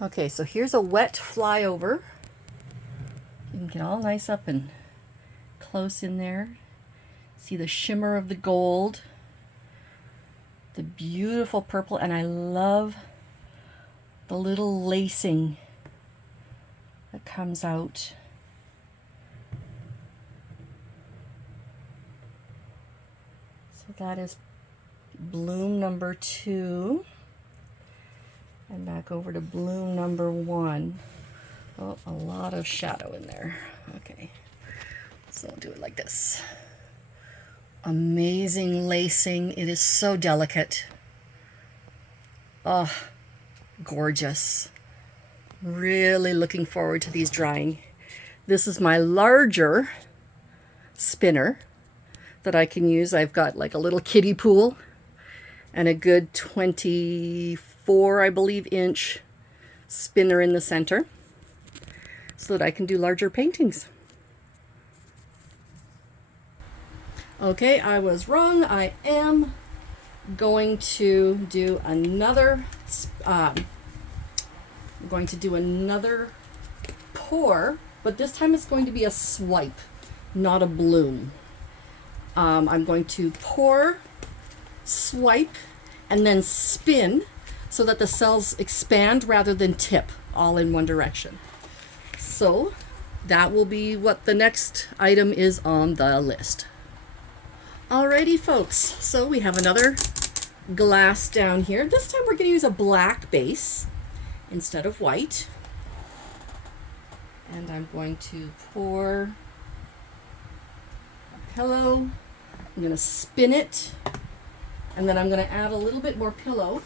Okay, so here's a wet flyover. You can get all nice up and close in there. See the shimmer of the gold, the beautiful purple, and I love the little lacing that comes out. So that is bloom number 2. And back over to bloom number 1. Oh, a lot of shadow in there. Okay, so I'll do it like this. Amazing lacing. It is so delicate. Oh, gorgeous. Really looking forward to these drying. This is my larger spinner that I can use. I've got like a little kiddie pool and a good 24, I believe, inch spinner in the center so that I can do larger paintings. Okay, I was wrong. I am going to do another pour, but this time it's going to be a swipe, not a bloom. I'm going to pour, swipe, and then spin so that the cells expand rather than tip all in one direction. So that will be what the next item is on the list. Alrighty folks, so we have another glass down here. This time we're going to use a black base instead of white. And I'm going to pour a pillow. I'm going to spin it. And then I'm going to add a little bit more pillow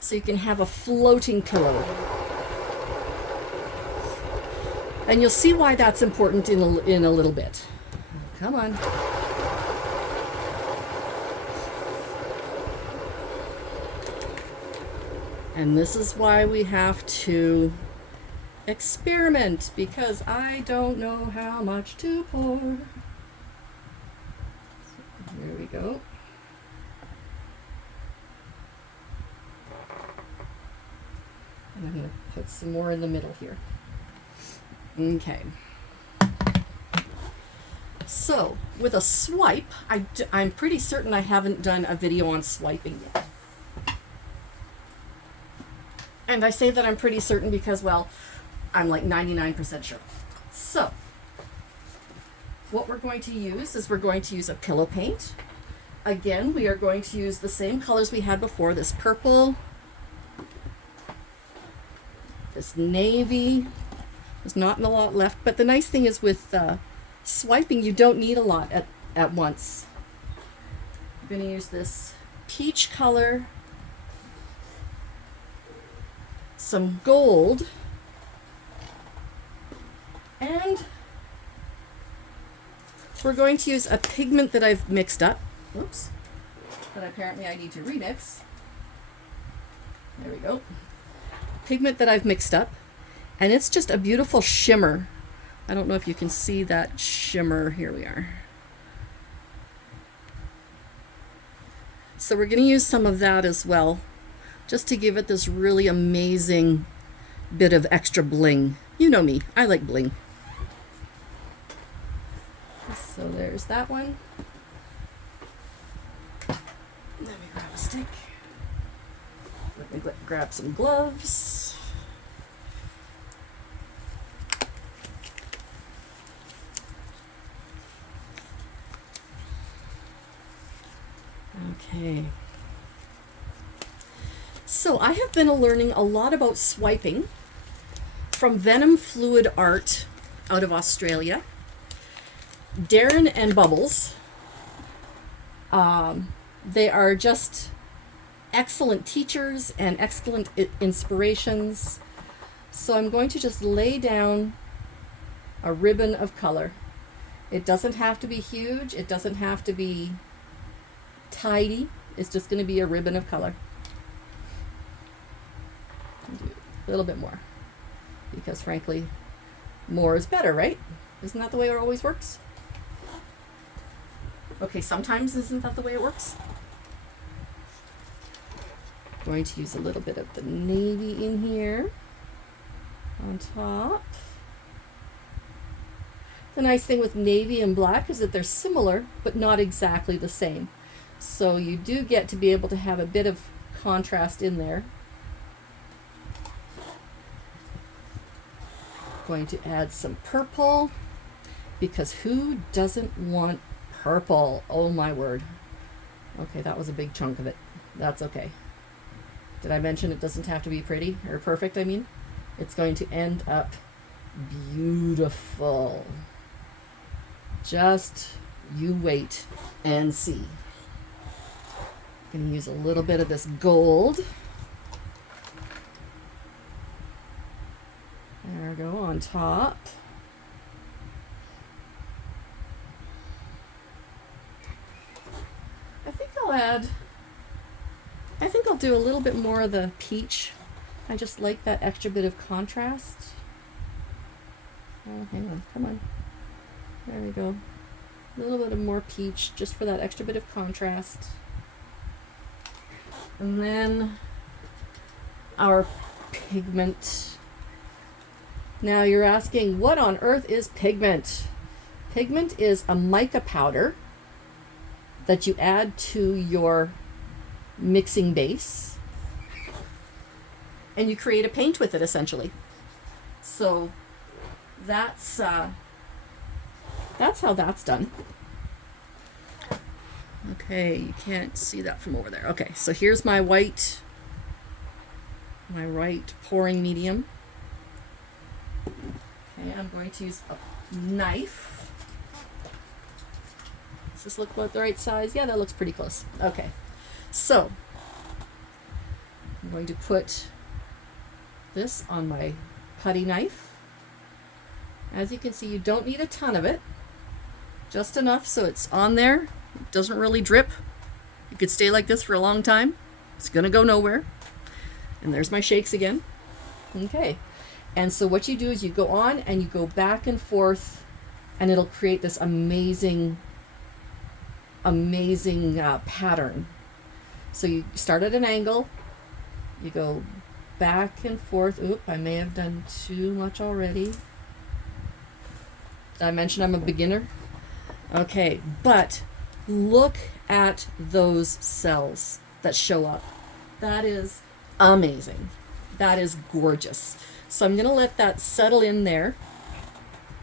so you can have a floating pillow. And you'll see why that's important in a little bit. Come on. And this is why we have to experiment, because I don't know how much to pour. So here we go. And I'm going to put some more in the middle here. Okay. So with a swipe, I'm pretty certain I haven't done a video on swiping yet. And I say that I'm pretty certain because, well, I'm like 99% sure. So what we're going to use is we're going to use a pillow paint. Again, we are going to use the same colors we had before, this purple, this navy. There's not a lot left, but the nice thing is with swiping, you don't need a lot at once. I'm going to use this peach color, some gold, and we're going to use a pigment that I've mixed up. Oops. But apparently I need to remix. There we go. Pigment that I've mixed up, and it's just a beautiful shimmer. I don't know if you can see that shimmer. Here we are. So we're going to use some of that as well, just to give it this really amazing bit of extra bling. You know me, I like bling. So there's that one. Let me grab a stick. Let me grab some gloves. Okay. So I have been learning a lot about swiping from Venom Fluid Art out of Australia. Darren and Bubbles. They are just excellent teachers and excellent inspirations. So I'm going to just lay down a ribbon of color. It doesn't have to be huge. It doesn't have to be tidy. It's just going to be a ribbon of color. Do a little bit more, because frankly, more is better, right? Isn't that the way it always works? Okay, sometimes isn't that the way it works? Going to use a little bit of the navy in here. on top. The nice thing with navy and black is that they're similar, but not exactly the same. So you do get to be able to have a bit of contrast in there. Going to add some purple, because who doesn't want purple? Oh my word. Okay, that was a big chunk of it. That's okay. Did I mention it doesn't have to be pretty or perfect? I mean, it's going to end up beautiful. Just you wait and see. I'm going to use a little bit of this gold. There we go on top. I think I'll do a little bit more of the peach. I just like that extra bit of contrast. Oh, hang on, come on. There we go. A little bit of more peach just for that extra bit of contrast. And then our pigment. Now you're asking, what on earth is pigment? Pigment is a mica powder that you add to your mixing base, and you create a paint with it essentially. So that's how that's done. Okay, you can't see that from over there. Okay, so here's my white pouring medium. Okay, I'm going to use a knife. Does this look about the right size? Yeah, that looks pretty close. Okay, so I'm going to put this on my putty knife. As you can see, you don't need a ton of it, just enough so it's on there. It doesn't really drip. You could stay like this for a long time. It's gonna go nowhere. And there's my shakes again. Okay, and so what you do is you go on and you go back and forth, and it'll create this amazing pattern. So you start at an angle, you go back and forth. Oop, I may have done too much already. Did I mention I'm a beginner? Okay, but look at those cells that show up. That is amazing. That is gorgeous. So I'm going to let that settle in there.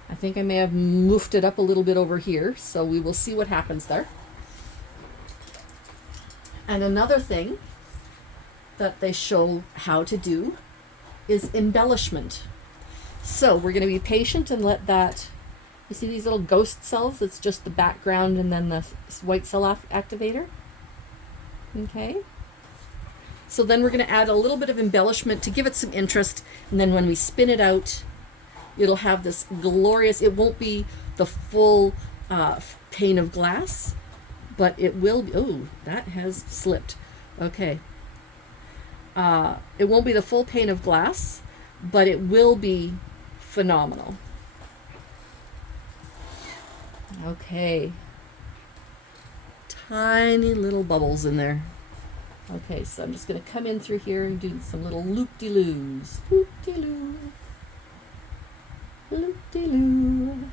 I think I may have moofed it up a little bit over here, so we will see what happens there. And another thing that they show how to do is embellishment. So we're going to be patient and let that, you see these little ghost cells? It's just the background and then the white cell activator. Okay. So then we're going to add a little bit of embellishment to give it some interest, and then when we spin it out, it'll have this glorious, it won't be the full pane of glass, but it will be, oh, that has slipped. Okay. It won't be the full pane of glass, but it will be phenomenal. Okay. Tiny little bubbles in there. Okay, so I'm just going to come in through here and do some little loop-de-loos. Loop-de-loo. Loop-de-loo.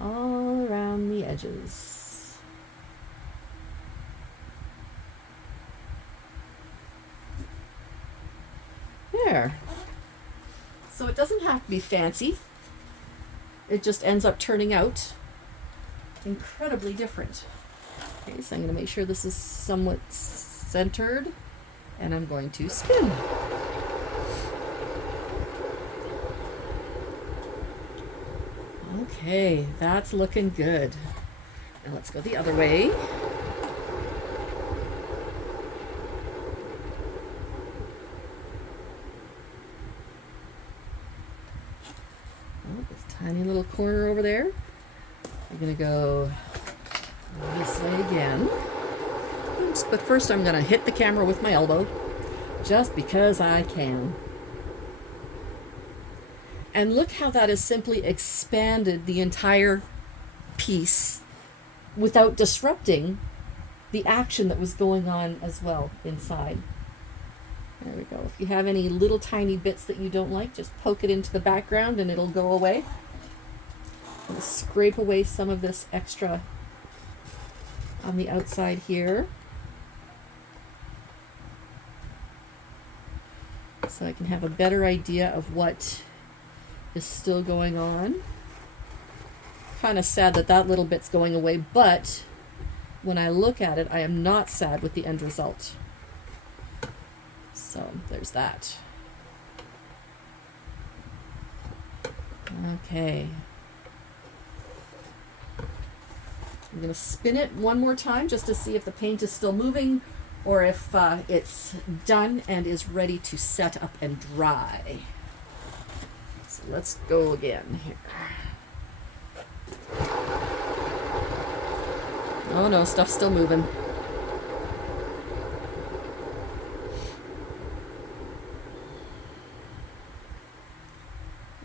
All around the edges. There. So it doesn't have to be fancy. It just ends up turning out incredibly different. Okay, so I'm going to make sure this is somewhat centered, and I'm going to spin. Okay, that's looking good. Now let's go the other way. Oh, this tiny little corner over there. I'm going to go this way again. Oops, but first I'm going to hit the camera with my elbow, just because I can. And look how that has simply expanded the entire piece without disrupting the action that was going on as well inside. There we go. If you have any little tiny bits that you don't like, just poke it into the background and it'll go away. I'm scrape away some of this extra on the outside here, so I can have a better idea of what is still going on. Kind of sad that that little bit's going away, but when I look at it, I am not sad with the end result. So there's that. Okay. I'm going to spin it one more time just to see if the paint is still moving or if it's done and is ready to set up and dry. So let's go again here. Oh no, stuff's still moving.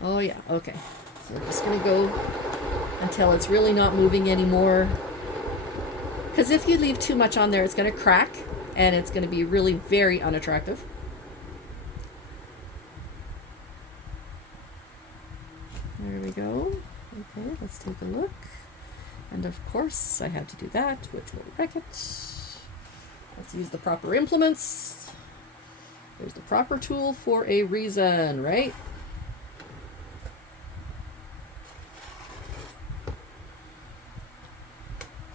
Oh yeah, okay. So we're just gonna go until it's really not moving anymore. Because if you leave too much on there, it's gonna crack and it's gonna be really very unattractive. There we go. Okay, let's take a look. And of course, I had to do that, which will wreck it. Let's use the proper implements. There's the proper tool for a reason, right?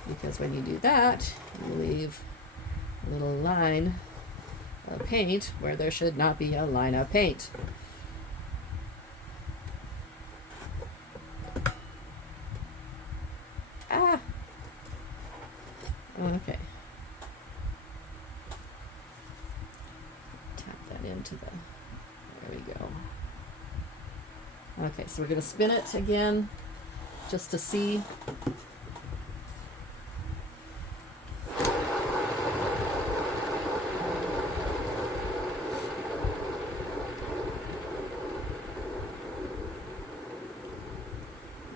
Because when you do that, you leave a little line of paint where there should not be a line of paint. Ah! Okay. Tap that into the... There we go. Okay, so we're going to spin it again just to see.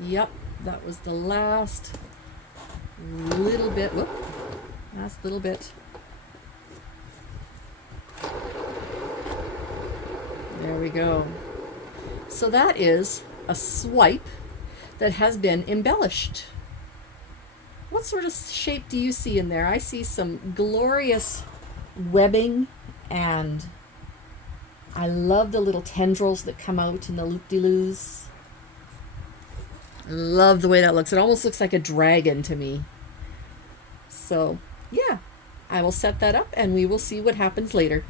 Yep, that was the last little bit. Whoop, last little bit. There we go. So that is a swipe that has been embellished. What sort of shape do you see in there? I see some glorious webbing, and I love the little tendrils that come out in the loop-de-loos. Love the way that looks. It almost looks like a dragon to me. So, yeah, I will set that up and we will see what happens later.